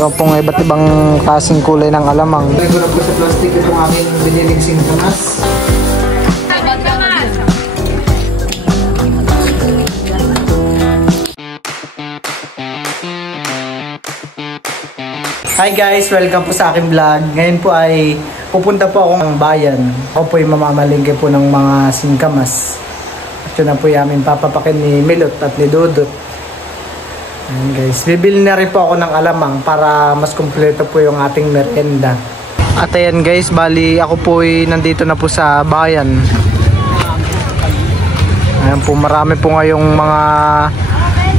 Meron pong iba't ibang klaseng kulay ng alamang. Lagyan ko na po sa plastic itong aking biniling singkamas. Hi guys! Welcome po sa aking vlog. Ngayon po ay pupunta po ako ng bayan. Ako po ay mamamalingke po ng mga singkamas. At yun na po yung aming papapakin ni Milot at ni Dudut. Ayan guys. Bibili na rin po ako ng alamang para mas kumpleto po yung ating merienda. At ayan guys, bali ako po ay nandito na po sa bayan. Ayan po, marami po ngayong mga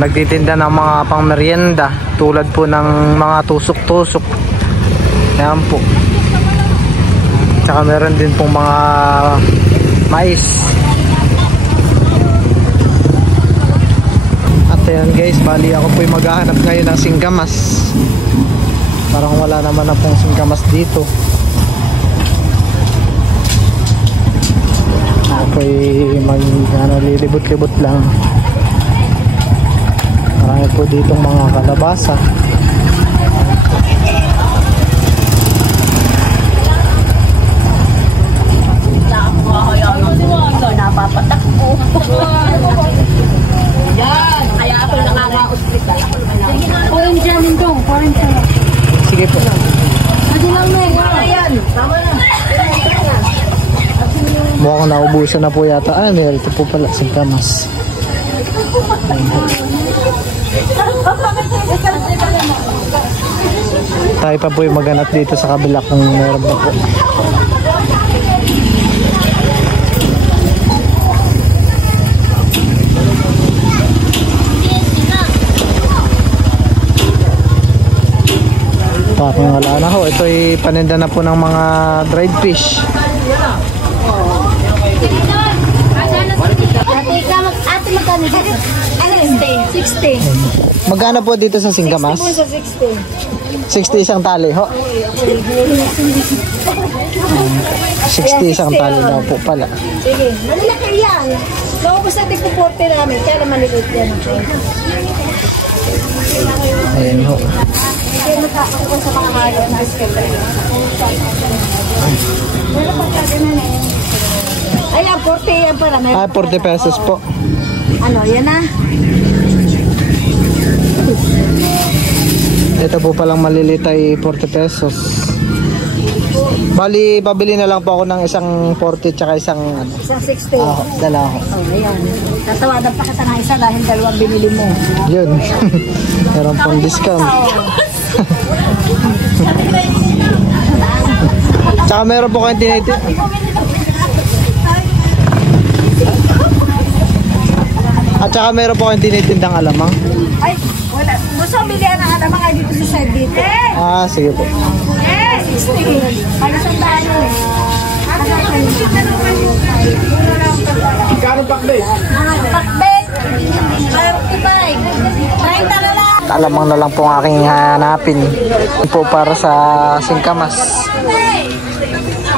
nagtitinda ng mga pang merienda tulad po ng mga tusok-tusok. Ayan po. Tsaka meron din pong mga mais. At ayan guys, bali ako po maghahanap ngayon ng singkamas. Parang wala naman na pong singkamas dito. Ako po lilibot-libot lang. Marami po ditong mga kalabasa. Napapatakbo. Yan. Kaya ako nakaka-hospital. Kunin dyan dong. Kunin dyan. Sige po. Pwede lang na. Yan. Tama na. Mukhang naubusan na po yata. Ah, meron ito po pala singkamas. Tayo pa po yung maghanap dito sa kabila kung meron pa po. Parang wala na ho. Ito ay paninda na po ng mga dried fish. Ate, magkano? 60. Magkano po dito sa singkamas? 60 isang tali ho. 60 isang tali daw po pala. Sige, malilaki yan. Naubos natin po 40 namin. Kaya naman maliit yan. Ayan ho. Kaya nakakakuha sa mga hayop na iskele. Ayan, 40 yan para. Ah, 40 pesos po. Ano, yan na. Ito po palang maliliit ay 40 pesos. Bali, pabili na lang po ako ng isang 40 tsaka isang ano. Isang 60. Dala ako. Oh, ayan. Tatawadan pa kita ng isa dahil dalawang binili mo. Yun. Meron pong discount. Tsaka meron po kayong tinitin. At saka meron po kayong tinitindang alamang. Ay, wala. Gusto bilihan ng alamang ay dito sa side dito. Ah, sige po. 60. Para sa talo. Magkano pakbet? Pakbet. 35. 30 na lang. Alamang na lang po ang aking hanapin. Po para sa singkamas.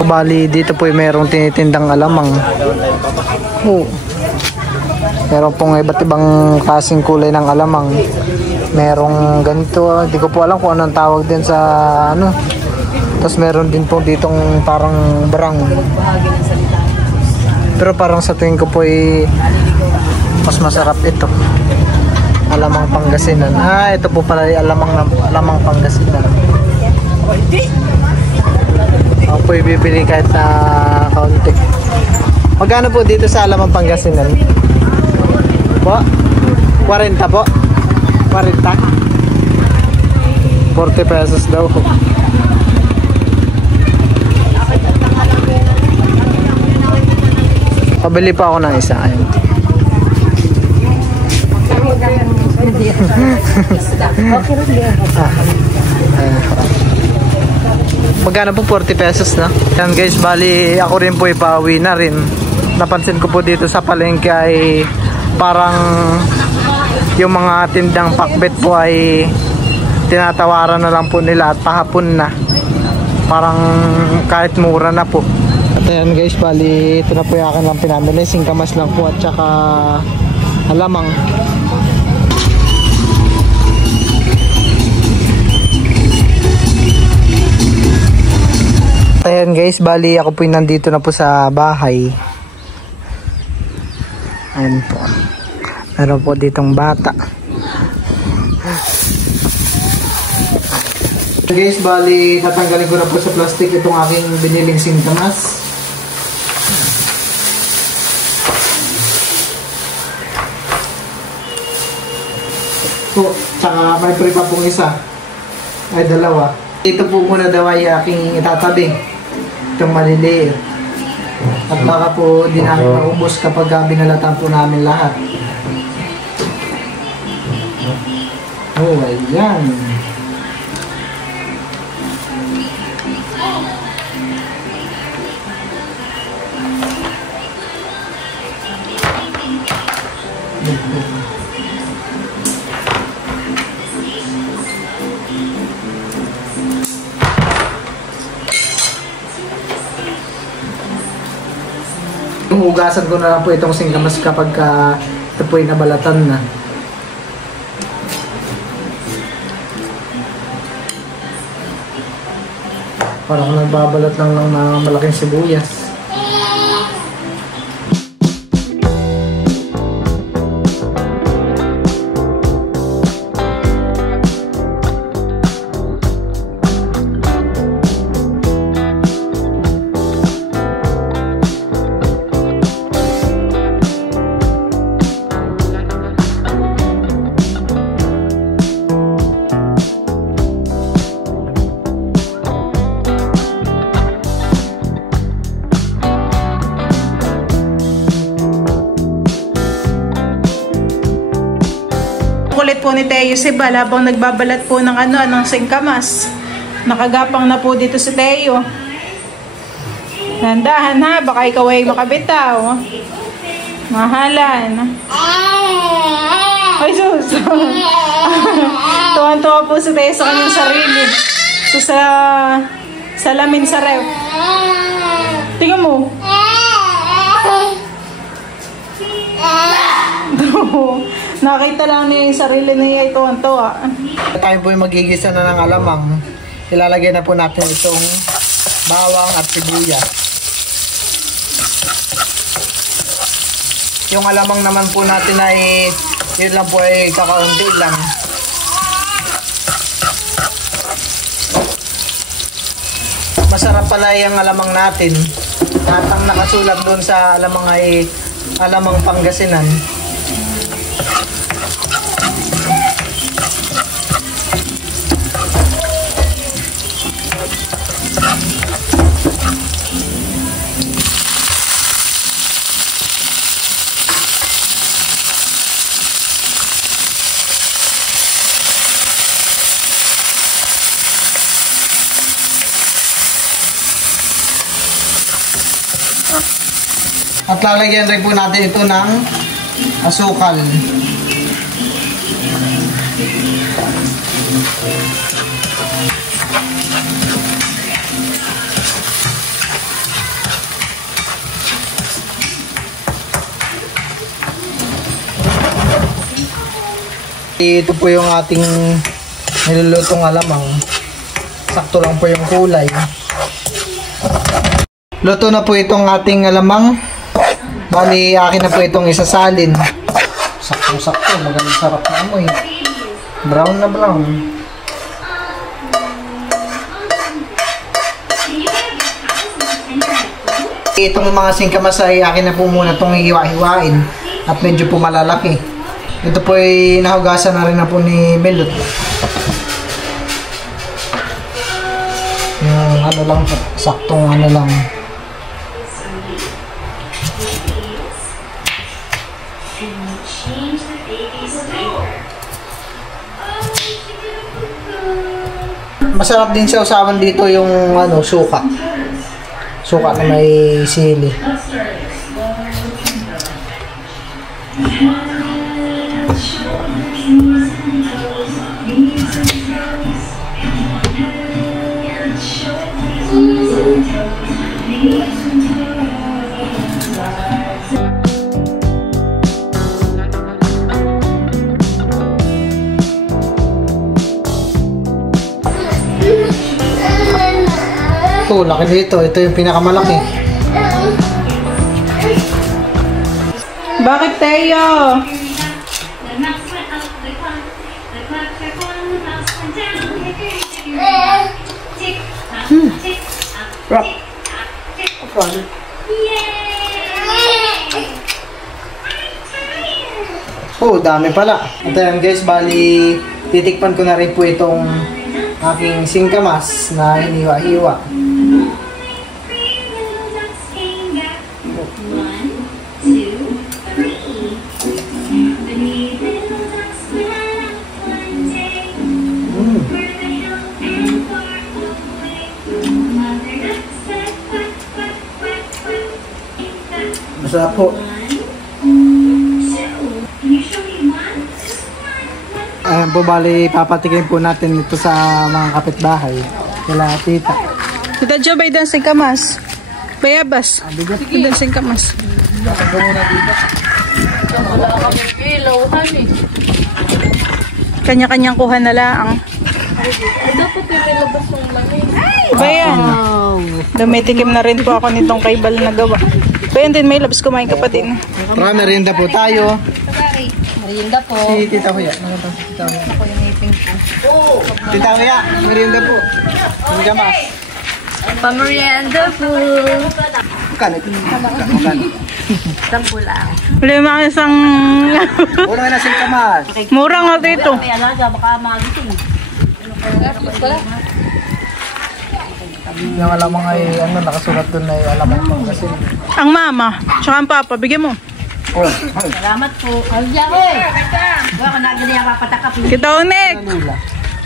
Bali, dito po merong tinitindang alamang. Oh. Meron pong iba't ibang klaseng kulay ng alamang. Merong ganito, hindi ko po alam kung anong tawag din sa ano. Tapos meron din po ditong parang brown. Pero parang sa tingin ko po mas masarap ito. Alamang Pangasinan. Ah, ito po pala alamang Pangasinan. Ako po bibili kahit na kaunti. Magkano po dito sa alamang Pangasinan? Po? 40 po? 40? 40 pesos daw. Pabili pa ako ng isa. Ayun. Magkano po? 40 pesos na. Yan guys, bali ako rin po ipauwi na rin. Napansin ko po dito sa palengke ay parang yung mga tindang pakbet po ay tinatawaran na lang po nila at pahapon na. Parang kahit mura na po. At ayan guys, bali ito na po yung akin lang pinamili. Singkamas lang po at saka alamang. Yan guys, bali ako po nandito na po sa bahay. Ayan po. Meron po ditong bata. Guys, bali tatanggalin ko na po sa plastic itong aking biniling singkamas. Po, tsaka may pre pa pong isa. Ay, dalawa. Ito po muna daw ay aking itatabi. Itong maliliit. At baka po di namin maubos kapag binalatan po namin lahat. Oh, ayan. Hugasan ko na lang po itong singkamas kapag ito po ay nabalatan na. Parang nagbabalat lang ng mga malaking sibuyas. Kulit po ni Teo si Bal habang nagbabalat po ng ng singkamas. Nakagapang na po dito si Teo. Nandahan ha, baka ikaw ay makabitaw. Mahalan. Ay sus. Tuwan-tuwa po si Teo sa kanyang sarili. So sa salamin sa ref. Tingnan mo. Nakita lang niya yung sarili niya ito ang tuwa. Tayo po yung magigisa na ng alamang. Ilalagay na po natin itong bawang at sibuyas. Yung alamang naman po natin ay yun lang po ay kakaunti lang. Masarap pala yung alamang natin. At ang nakasulat doon sa alamang ay alamang Pangasinan. At lalagyan rin po natin ito ng asukal. Ito po yung ating nilulutong alamang. Sakto lang po yung kulay. Luto na po itong ating alamang. Bali, akin na po itong isasalin. Sakto-sakto, magandang sarap na amoy. Brown na brown. Itong mga singkamas ay akin na po muna itong hiwa-hiwain at medyo po malalaki. Ito po ay nahugasan na rin na po ni Melot. Yung ano lang, saktong ano lang. Masarap din sa usawan dito yung ano, suka. Suka na may sili. po, laki dito. Ito yung pinakamalaki. Bakit, Teo? Rock. Oh, dami pala. At ayan guys, bali titikpan ko na rin po itong aking singkamas na hiniwa-hiwa. Masarap po. Ayan po, bali papatikin po natin ito sa mga kapitbahay. Kala tita. Tita Jo, bay dancing kamas. Bayabas. Dancing kamas. Wala kami ilaw, honey. Kanya-kanyang kuha na lang. Dapat yung nilabas yung lamig. Bayan. Dumitikim na rin po ako nitong kaibal na gawa. Bayan din, may labs, kumain ka pa din. Tara, merienda po tayo. Merienda po. Si Tita Huya. Nakita si Tita Huya. Ako yung nating po. Tita Huya, merienda po. Singkamas. Pamerienda po. Magkano ito? Magkano? 10 lang. Wala yung mga isang... Una na singkamas. Mura nga dito. May alaga, baka magising. Yung alamang ay ano, nakasulat doon ay alamang pang kasi. Ang mama, tsaka ang papa, bigyan mo. Oh, Salamat po. Alja ko eh. Baka na ganyan papatakap. Kita unik. nila.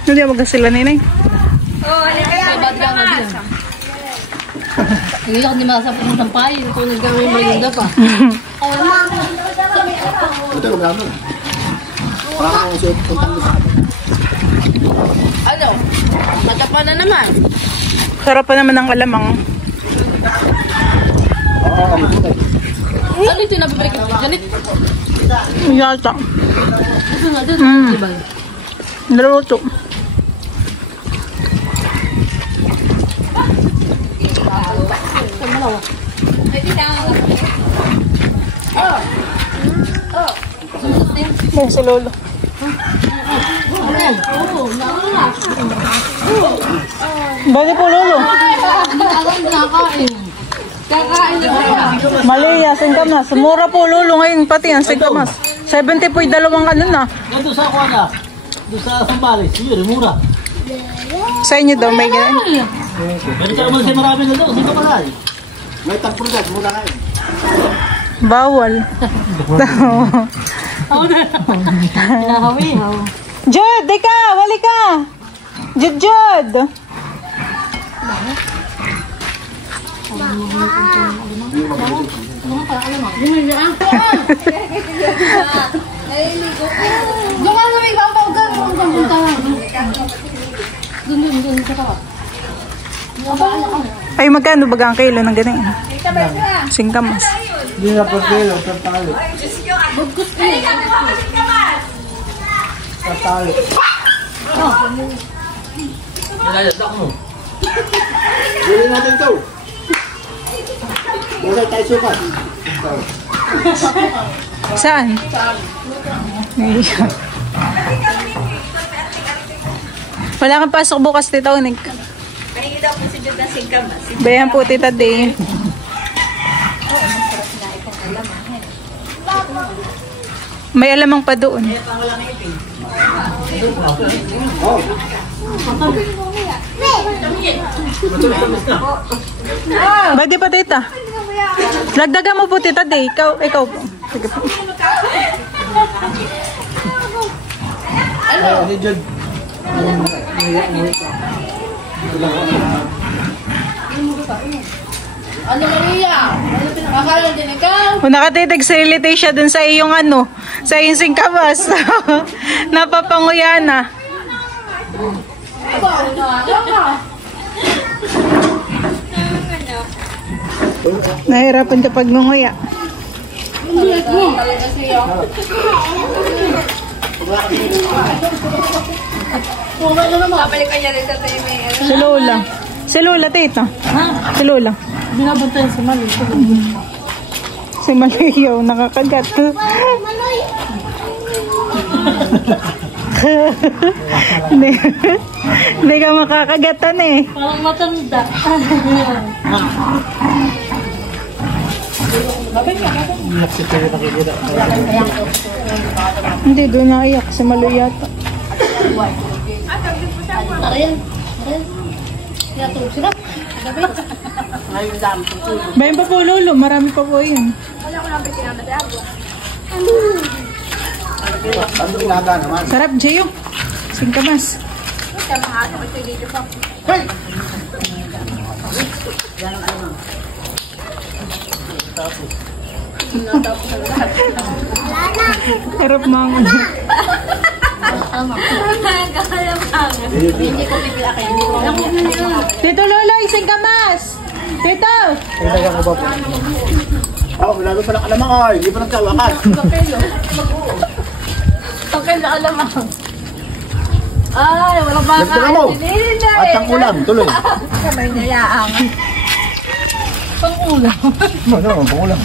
Hindi mo sila ninay. May bad ka nga din. Hindi ako ni masapot ng sampay. Ito nagkawin merienda pa. Ito lang naman. Para kang suot puntang mo sa atin. Ano? Matapa na naman. Sarap pa naman ang alamang. Oo, kami ito. Ano ito nabibalik ito? Ganit. Yata. Ito nga dito. Diba? Naluto. May si Lolo. Bakit po Lolo? Kakain na. Mali, singkamas. Mura po Lolo ngayon pati ang singkamas. 70 po yung dalawang ano na. Doon sa ako na. Doon sa Sambales. Yun, mura. Sa inyo daw may ganyan. Pero sa mga marami na doon. Sino pa rin? May tagpurgat, mura kayo. Bawal. Hinahawi. Jud, di ka! Wali ka! Jud! Ay, magkano ba ang kilo ng ganyan? Singkamas. Hindi na po kilo, tatali. Tatali. Bili natin ito. Bili tayo sukat. Saan? Wala kang pasok bukas, Tita Unig. Pahingi daw po si Jude na singkamas. Bayan po, Tita Day. May alamang pa doon. Bagay pa, Tita. Lagdagan mo po, Tita Day. Ikaw po. Sige po. Ano? Si Jude. Ano Maria? Kakain din ikaw? Kung nakatitig-salite siya dun sa iyong ano, sa iyong singkamas. Napapanguya na. Nahirapan ka pag nunguya. Babalik ka niya rin sa tayo may Si Lola. Si Lola, tita. Si Lola. Binabantayan si Mali. Si Malayaw, nakakagat. Hindi. Hindi ka makakagatan eh. Parang matanda. Hindi, doon naiyak. Si Malayaw yata. Ariyan. Tinatulog sila. Bayan pa po, Lolo. Marami pa po yun. Sarap, Jayo. Singkamas. Sarap mga Tito Lola, singkamas. Tito. Lalo pa ng alamang ay, hindi pa nagkawakas. Okay na alam ako. Ay, walang baka. Nagtira mo. At ang ulam, tuloy. Kamay niyayaang. Pang-ulam. Ano, pang ulam.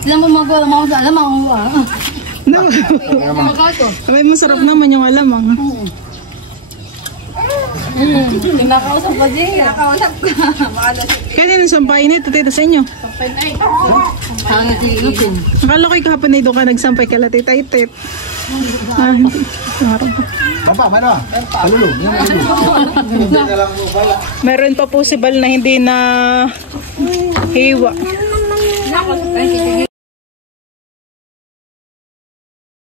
Alam mo magawa sa alamang. Kamay mo, sarap naman yung alamang. Nakausap pa din. Nakausap ka. Kanina sampay nito, tita, sa inyo. Hangit yung inupin. Akala ko'y kahapon na doon ka nagsampay kala tita itit. Ah, hindi. Marang. Papa, mana? Palulo. Meron pa possible na hindi na hiwa.